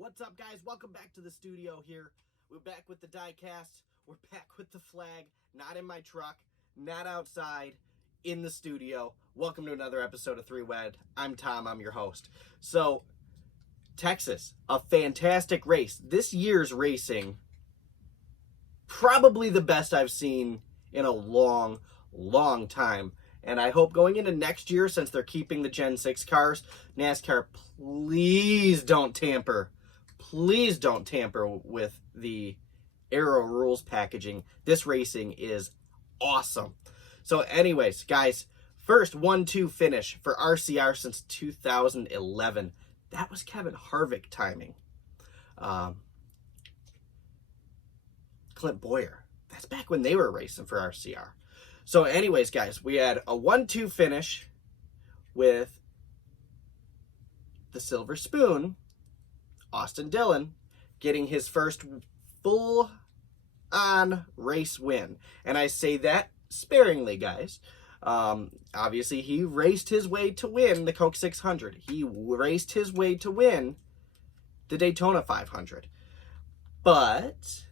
What's up, guys? Welcome back to the studio here. We're back with the diecast. We're back with the flag. Not in my truck, not outside, in the studio. Welcome to another episode of Three Wed. I'm Tom. I'm your host. So, Texas, a fantastic race. This year's racing, probably the best I've seen in a long time. And I hope going into next year, since they're keeping the Gen 6 cars, NASCAR, please don't tamper. Please don't tamper with the Aero rules packaging. This racing is awesome. So anyways, guys, first 1-2 finish for RCR since 2011. That was Kevin Harvick timing. Clint Boyer. That's back when they were racing for RCR. So anyways, guys, we had a 1-2 finish with the Silver Spoon, Austin Dillon, getting his first full-on race win. And I say that sparingly, guys. Obviously, he raced his way to win the Coke 600. He raced his way to win the Daytona 500. But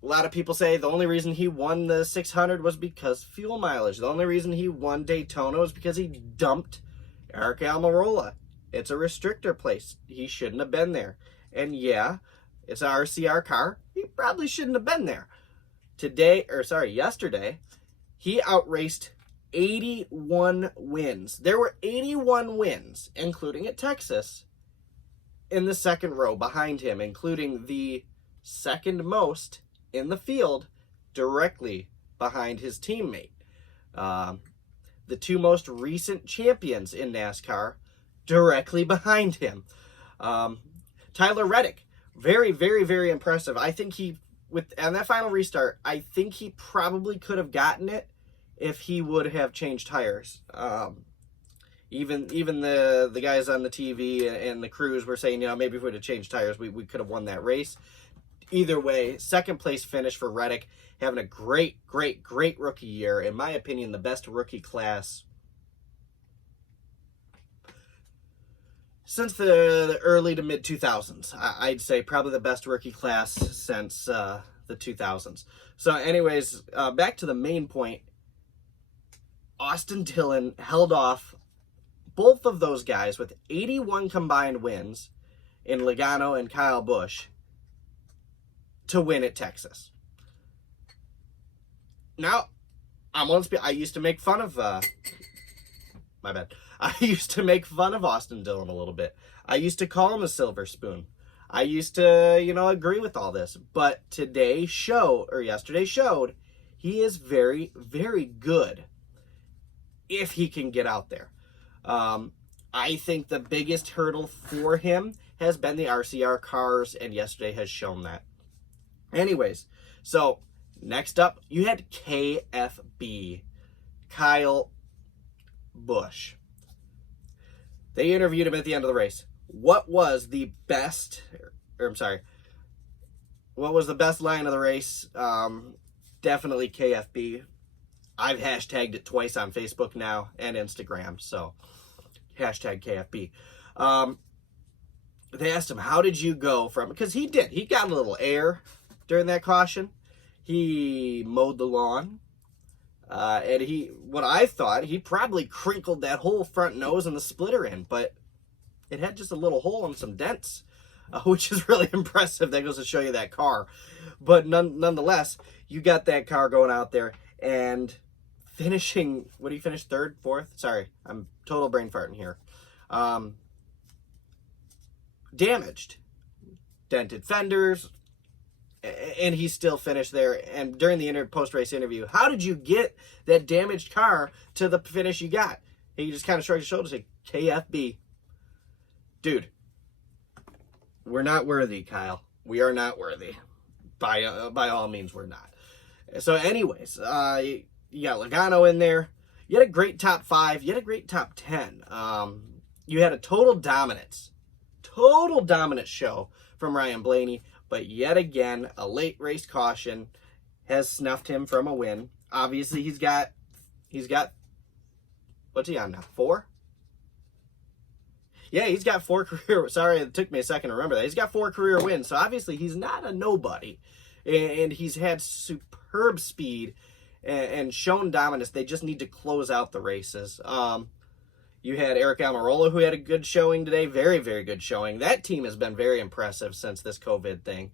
a lot of people say the only reason he won the 600 was because fuel mileage. The only reason he won Daytona was because he dumped Eric Almirola. It's a restrictor place. He shouldn't have been there. And yeah, it's an RCR car. He probably shouldn't have been there. Yesterday, he outraced 81 wins. There were 81 wins, including at Texas, in the second row behind him, including the second most in the field, directly behind his teammate. The two most recent champions in NASCAR, directly behind him. Tyler Reddick, very, very, very impressive. I think on that final restart, I think he probably could have gotten it if he would have changed tires. Even the guys on the TV and the crews were saying, maybe if we would have changed tires, we could have won that race. Either way, second place finish for Reddick, having a great rookie year. In my opinion, the best rookie class since the early to mid 2000s. I'd say probably the best rookie class since the 2000s. So anyways, back to the main point. Austin Dillon held off both of those guys with 81 combined wins in Logano and Kyle Busch to win at Texas. Now, I used to make fun of, my bad. I used to make fun of Austin Dillon a little bit. I used to call him a silver spoon. I used to, agree with all this. But yesterday showed he is very, very good if he can get out there. I think the biggest hurdle for him has been the RCR cars, and yesterday has shown that. Anyways, so next up, you had KFB, Kyle Busch. They interviewed him at the end of the race. What was the best line of the race? Definitely KFB. I've hashtagged it twice on Facebook now and Instagram, so hashtag KFB. They asked him, how did you go from, because he got a little air during that caution. He mowed the lawn. And what I thought, he probably crinkled that whole front nose and the splitter in, but it had just a little hole and some dents, which is really impressive. That goes to show you that car. But nonetheless, you got that car going out there and finishing, what did he finish, third, fourth? Sorry, I'm total brain farting here. Damaged. Dented fenders, and he still finished there. And during the post-race interview, how did you get that damaged car to the finish you got? He just kind of shrugged his shoulders and said, KFB. Dude, we're not worthy, Kyle. We are not worthy. By all means, we're not. So anyways, you got Logano in there. You had a great top 5. You had a great top 10. You had a total dominance show from Ryan Blaney. But yet again, a late race caution has snuffed him from a win. Obviously, he's got, what's he on now? 4? Yeah, he's got 4 career... Sorry, it took me a second to remember that. He's got 4 career wins, so obviously he's not a nobody. And he's had superb speed and shown dominance. They just need to close out the races. You had Eric Almirola, who had a good showing today. Very, very good showing. That team has been very impressive since this COVID thing.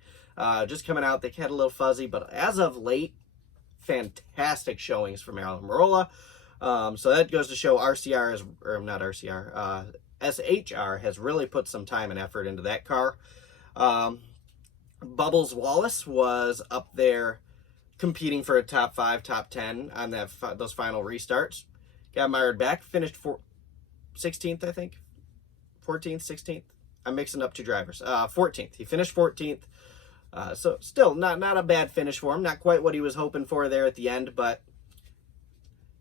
Just coming out, they had a little fuzzy, but as of late, fantastic showings from Almirola. So that goes to show RCR is, or not RCR, SHR has really put some time and effort into that car. Bubbles Wallace was up there competing for a top 5, top 10 on those final restarts. Got mired back, finished 16th, I think. 14th, 16th. I'm mixing up 2 drivers. 14th. He finished 14th. So still not a bad finish for him. Not quite what he was hoping for there at the end, but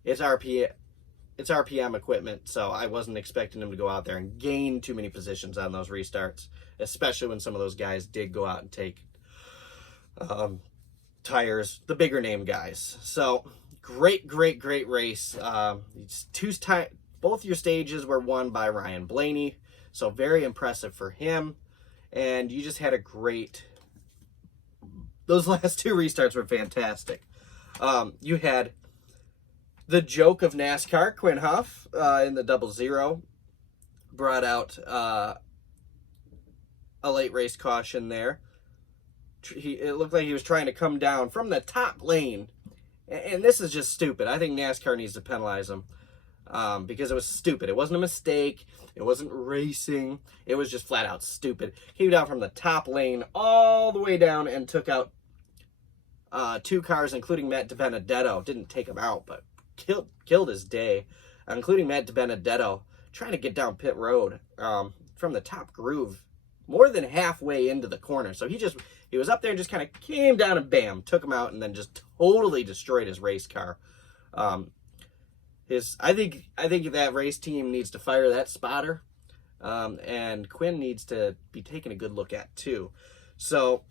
it's RPM equipment, so I wasn't expecting him to go out there and gain too many positions on those restarts, especially when some of those guys did go out and take tires, the bigger name guys. So great race. Both your stages were won by Ryan Blaney, so very impressive for him. And you just had a great... Those last 2 restarts were fantastic. You had the joke of NASCAR, Quinn Huff, in the 00, brought out a late race caution there. It looked like he was trying to come down from the top lane, and this is just stupid. I think NASCAR needs to penalize him because it was stupid. It wasn't a mistake. It wasn't racing. It was just flat out stupid. Came down from the top lane all the way down and took out 2 cars, including Matt DiBenedetto. Didn't take him out, but killed his day, including Matt DiBenedetto trying to get down pit road from the top groove more than halfway into the corner. So he was up there and just kind of came down and bam, took him out and then just totally destroyed his race car. I think that race team needs to fire that spotter, and Quinn needs to be taking a good look at too. So,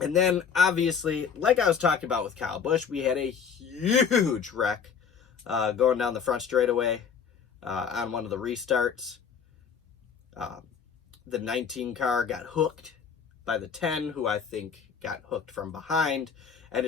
and then obviously, like I was talking about with Kyle Busch, we had a huge wreck going down the front straightaway on one of the restarts. The 19 car got hooked by the 10, who I think got hooked from behind, and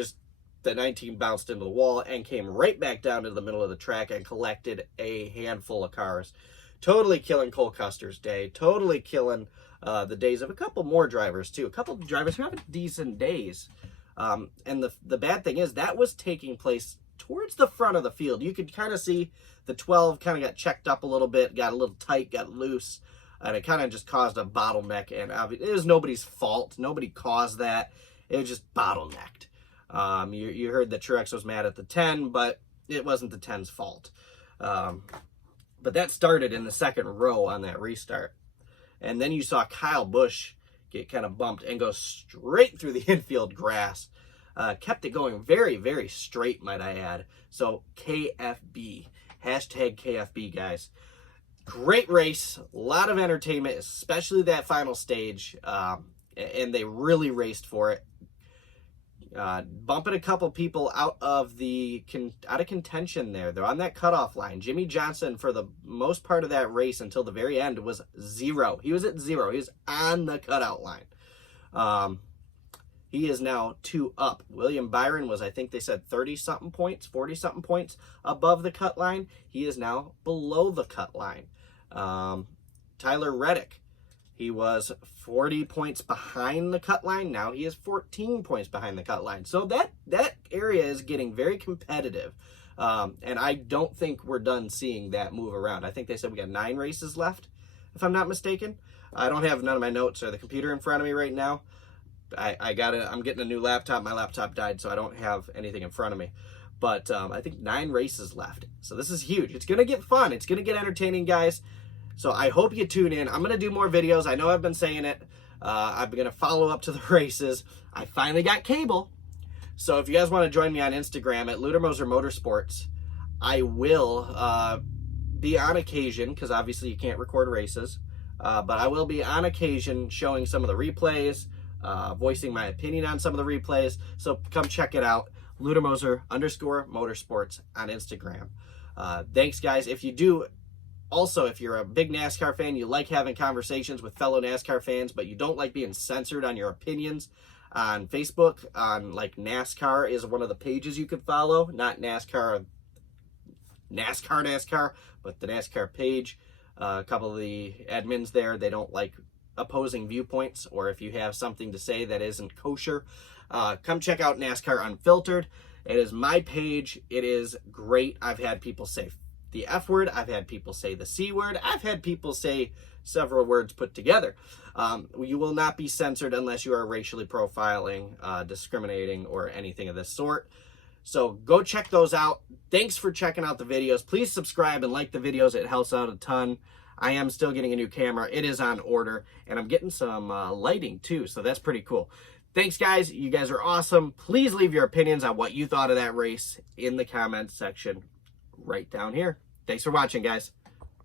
the 19 bounced into the wall and came right back down to the middle of the track and collected a handful of cars. Totally killing Cole Custer's day. Totally killing the days of a couple more drivers, too. A couple of drivers who have decent days. And the bad thing is that was taking place towards the front of the field. You could kind of see the 12 kind of got checked up a little bit, got a little tight, got loose, and it kind of just caused a bottleneck. And it was nobody's fault. Nobody caused that. It was just bottlenecked. You heard that Truex was mad at the 10, but it wasn't the 10's fault. But that started in the second row on that restart. And then you saw Kyle Busch get kind of bumped and go straight through the infield grass. Kept it going very, very straight, might I add. So KFB, hashtag KFB, guys. Great race, a lot of entertainment, especially that final stage. And they really raced for it. Bumping a couple people out of contention there. They're on that cutoff line. Jimmy Johnson, for the most part of that race until the very end, was 0. He was at 0. He was on the cutout line. He is now 2 up. William Byron was, I think they said 30-something points, 40-something points above the cut line. He is now below the cut line. Tyler Reddick, he was 40 points behind the cut line. Now he is 14 points behind the cut line. So that area is getting very competitive. And I don't think we're done seeing that move around. I think they said we got 9 races left, if I'm not mistaken. I don't have none of my notes or the computer in front of me right now. I'm getting a new laptop. My laptop died, so I don't have anything in front of me. But I think 9 races left. So this is huge. It's going to get fun. It's going to get entertaining, guys. So I hope you tune in. I'm going to do more videos. I know I've been saying it. I'm going to follow up to the races. I finally got cable. So if you guys want to join me on Instagram at Ludermoser Motorsports, I will be on occasion, because obviously you can't record races, but I will be on occasion showing some of the replays, voicing my opinion on some of the replays. So come check it out. Ludermoser _motorsports on Instagram. Thanks, guys. If you do Also, if you're a big NASCAR fan, you like having conversations with fellow NASCAR fans, but you don't like being censored on your opinions on Facebook, on like NASCAR is one of the pages you could follow, not NASCAR, but the NASCAR page. A couple of the admins there, they don't like opposing viewpoints, or if you have something to say that isn't kosher, come check out NASCAR Unfiltered. It is my page. It is great. I've had people say the F word. I've had people say the C word. I've had people say several words put together. You will not be censored unless you are racially profiling, discriminating, or anything of this sort. So go check those out. Thanks for checking out the videos. Please subscribe and like the videos. It helps out a ton. I am still getting a new camera. It is on order, and I'm getting some lighting too, so that's pretty cool. Thanks, guys. You guys are awesome. Please leave your opinions on what you thought of that race in the comments section right down here. Thanks for watching, guys.